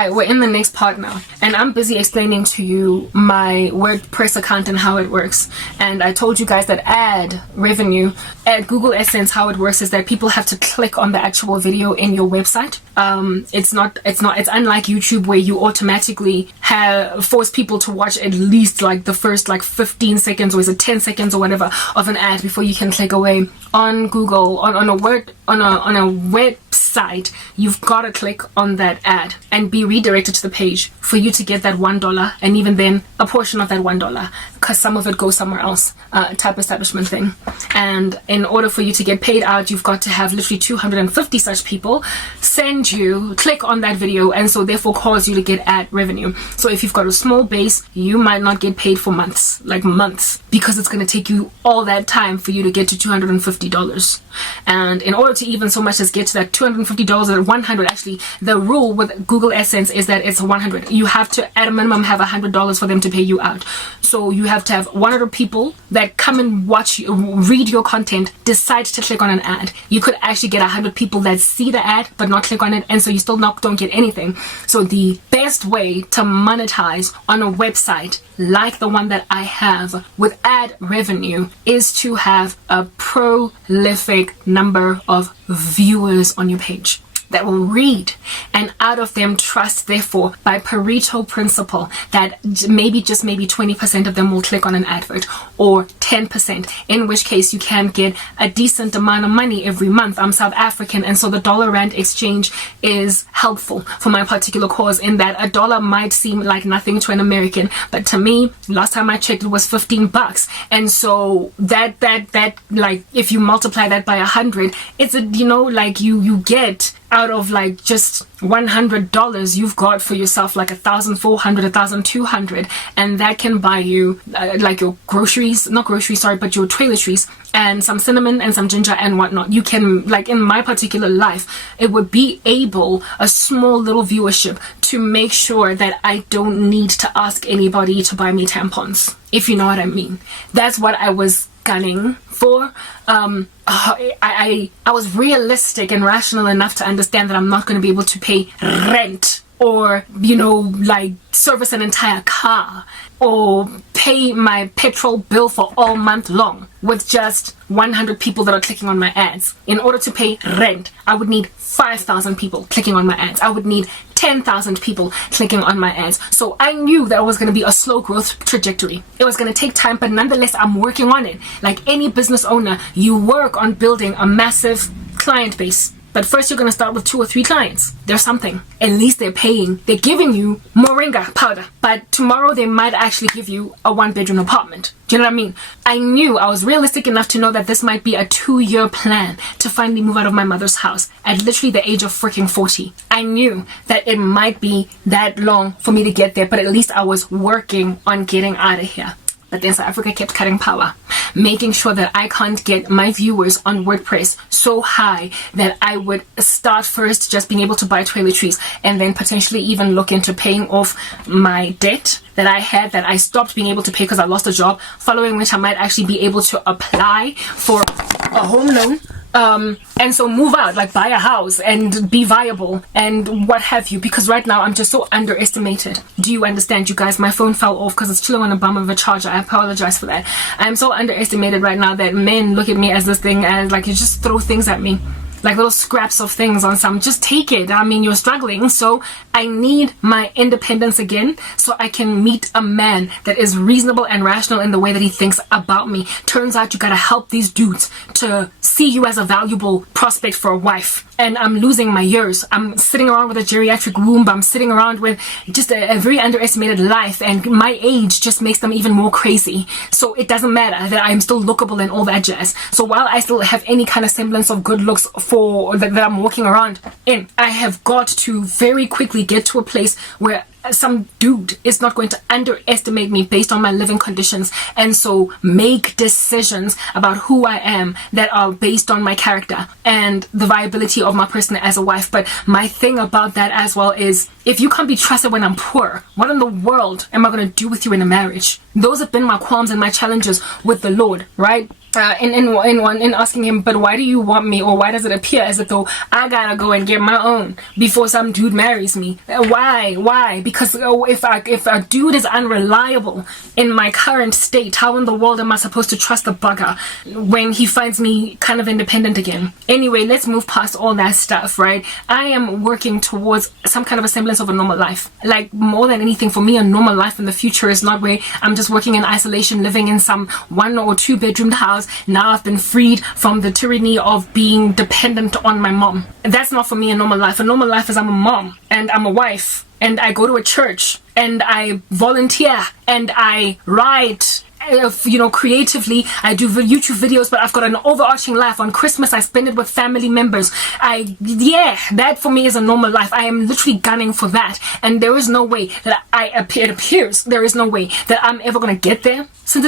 Hi, we're in the next part now, and I'm busy explaining to you my WordPress account and how it works. And I told you guys that ad revenue at Google AdSense, how it works is that people have to click on the actual video in your website. It's unlike YouTube where you automatically force people to watch at least like the first like 15 seconds or is it 10 seconds or whatever of an ad before you can click away. On Google, on a website, you've got to click on that ad and be redirected to the page for you to get that $1, and even then a portion of that $1 because some of it goes somewhere else, type establishment thing. And in order for you to get paid out, you've got to have literally 250 such people click on that video, and so therefore cause you to get ad revenue. So if you've got a small base, you might not get paid for months, because it's going to take you all that time for you to get to $250. And in order to even so much as get to that $250 or 100, actually the rule with Google AdSense is that it's 100. You have to at a minimum have $100 for them to pay you out. So you have to have 100 people that come and read your content, decide to click on an ad. You could actually get 100 people that see the ad but not click on it, and so you still don't get anything. So the best way to monetize on a website like the one that I have with ad revenue is to have a prolific number of viewers on your page that will read, and out of them trust, therefore, by Pareto principle, that maybe 20% of them will click on an advert, or 10%, in which case you can get a decent amount of money every month. I'm South African, and so the dollar rand exchange is helpful for my particular cause, in that a dollar might seem like nothing to an American, but to me, last time I checked, it was $15. And so that like, if you multiply that by 100, it's you get out of like just $100, you've got for yourself like 1,400, 1,200, and that can buy you like your groceries, not groceries, sorry, but your toiletries and some cinnamon and some ginger and whatnot. You can, like in my particular life, it would be a small little viewership to make sure that I don't need to ask anybody to buy me tampons, if you know what I mean. That's what I was gunning for. I was realistic and rational enough to understand that I'm not going to be able to pay rent or like service an entire car or pay my petrol bill for all month long with just 100 people that are clicking on my ads. In order to pay rent, I would need 5,000 people clicking on my ads. I would need 10,000 people clicking on my ads. So I knew that it was going to be a slow growth trajectory. It was going to take time, but nonetheless, I'm working on it. Like any business owner, you work on building a massive client base. But first, you're going to start with 2 or 3 clients. There's something. At least they're paying. They're giving you moringa powder. But tomorrow, they might actually give you a 1-bedroom apartment. Do you know what I mean? I was realistic enough to know that this might be a 2-year plan to finally move out of my mother's house at literally the age of freaking 40. I knew that it might be that long for me to get there, but at least I was working on getting out of here. But then South Africa kept cutting power, making sure that I can't get my viewers on WordPress so high that I would start first just being able to buy toiletries and then potentially even look into paying off my debt that I had that I stopped being able to pay because I lost a job, following which I might actually be able to apply for a home loan. And so move out, like buy a house and be viable and what have you, because right now I'm just so underestimated. Do you understand, you guys? My phone fell off because it's chilling on a bum of a charger. I apologize for that. I'm so underestimated right now that men look at me as this thing, as like you just throw things at me, like little scraps of things on some, just take it. I mean, you're struggling, so I need my independence again so I can meet a man that is reasonable and rational in the way that he thinks about me. Turns out you gotta help these dudes to see you as a valuable prospect for a wife. And I'm losing my years. I'm sitting around with a geriatric womb. I'm sitting around with just a very underestimated life, and my age just makes them even more crazy. So it doesn't matter that I'm still lookable and all that jazz. So while I still have any kind of semblance of good looks that I'm walking around in, I have got to very quickly get to a place where some dude is not going to underestimate me based on my living conditions, and so make decisions about who I am that are based on my character and the viability of my person as a wife. But my thing about that as well is, if you can't be trusted when I'm poor, what in the world am I going to do with you in a marriage? Those have been my qualms and my challenges with the Lord, right? in asking him, but why do you want me, or why does it appear as though I gotta go and get my own before some dude marries me? Why? Because if a dude is unreliable in my current state, how in the world am I supposed to trust the bugger when he finds me kind of independent again? Anyway, let's move past all that stuff, right? I am working towards some kind of a semblance of a normal life. Like, more than anything, for me, a normal life in the future is not where I'm just working in isolation, living in some 1 or 2 bedroomed house. Now I've been freed from the tyranny of being dependent on my mom. That's not for me a normal life. A normal life is I'm a mom and I'm a wife and I go to a church and I volunteer and I write, creatively. I do YouTube videos, but I've got an overarching life. On Christmas, I spend it with family members. That for me is a normal life. I am literally gunning for that. And there is no way that it appears, there is no way that I'm ever going to get there. At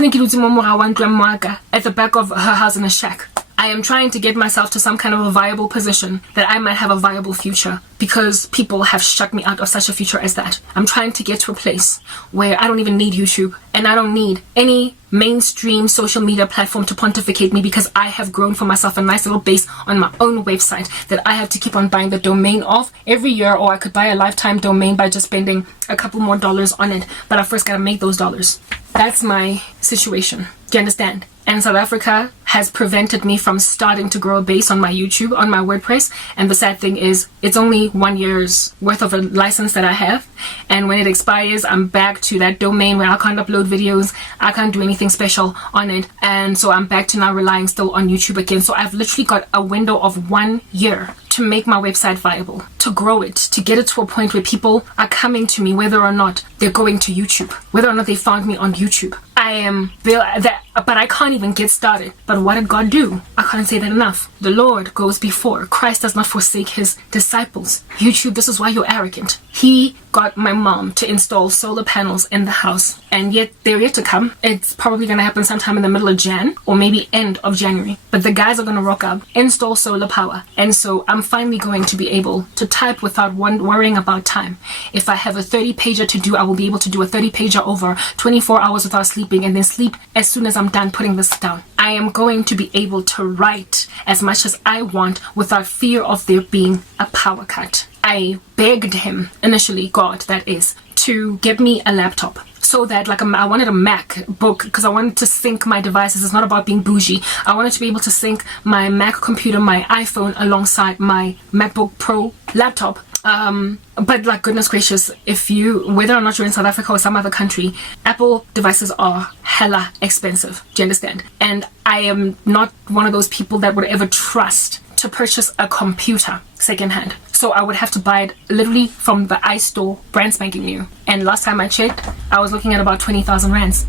the back of her house in a shack. I am trying to get myself to some kind of a viable position that I might have a viable future, because people have shut me out of such a future as that. I'm trying to get to a place where I don't even need YouTube and I don't need any mainstream social media platform to pontificate me, because I have grown for myself a nice little base on my own website that I have to keep on buying the domain of every year, or I could buy a lifetime domain by just spending a couple more dollars on it. But I first gotta make those dollars. That's my situation. Do you understand? And South Africa has prevented me from starting to grow a base on my YouTube, on my WordPress. And the sad thing is, it's only 1 year's worth of a license that I have. And when it expires, I'm back to that domain where I can't upload videos. I can't do anything special on it. And so I'm back to now relying still on YouTube again. So I've literally got a window of 1 year to make my website viable, to grow it, to get it to a point where people are coming to me, whether or not they're going to YouTube, whether or not they found me on YouTube. But I can't even get started. But what did God do? I can't say that enough. The Lord goes before. Christ does not forsake his disciples. YouTube, this is why you're arrogant. He got my mom to install solar panels in the house, and yet they're yet to come. It's probably going to happen sometime in the middle of Jan or maybe end of January. But the guys are going to rock up, install solar power. And so I'm finally going to be able to type without worrying about time. If I have a 30-pager to do, I will be able to do a 30-pager over 24 hours without sleeping, and then sleep as soon as I'm done putting this down. I am going to be able to write as much as I want without fear of there being a power cut. I begged him, initially, God that is, to get me a laptop. So that, I wanted a MacBook because I wanted to sync my devices. It's not about being bougie. I wanted to be able to sync my Mac computer, my iPhone, alongside my MacBook Pro laptop. But goodness gracious, whether or not you're in South Africa or some other country, Apple devices are hella expensive. Do you understand? And I am not one of those people that would ever trust to purchase a computer secondhand. So I would have to buy it literally from the iStore, brand spanking new. And last time I checked, I was looking at about 20,000 rands.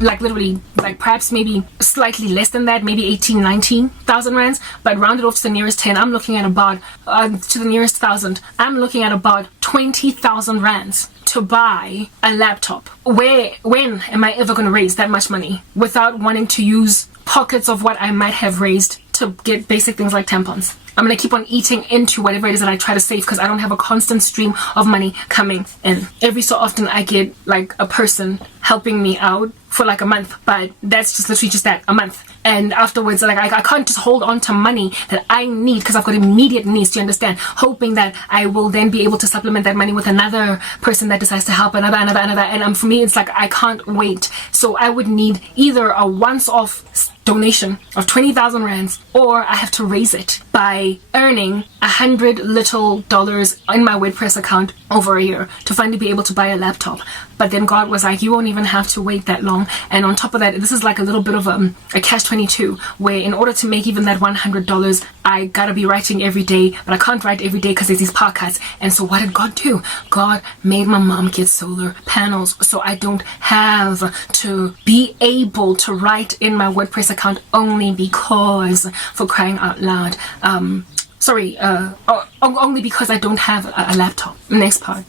Literally, perhaps maybe slightly less than that, maybe 18, 19,000 rands, but rounded off to the nearest 10, I'm looking at about, to the nearest 1,000, I'm looking at about 20,000 rands to buy a laptop. When am I ever going to raise that much money without wanting to use pockets of what I might have raised to get basic things like tampons? I'm going to keep on eating into whatever it is that I try to save, because I don't have a constant stream of money coming in. Every so often I get a person helping me out for a month, but that's just literally just that, a month. And afterwards, I can't just hold on to money that I need because I've got immediate needs, to understand, hoping that I will then be able to supplement that money with another person that decides to help, another. And for me, it's I can't wait. So I would need either a once-off donation of 20,000 rands, or I have to raise it by earning $100 little in my WordPress account over a year to finally be able to buy a laptop. But then God was like, you won't even have to wait that long. And on top of that, this is a little bit of a catch-22, where in order to make even that $100, I gotta be writing every day, but I can't write every day because there's these power cuts. And so what did God do? God made my mom get solar panels so I don't have to be able to write in my WordPress account, only because, for crying out loud, only because I don't have a laptop. Next part.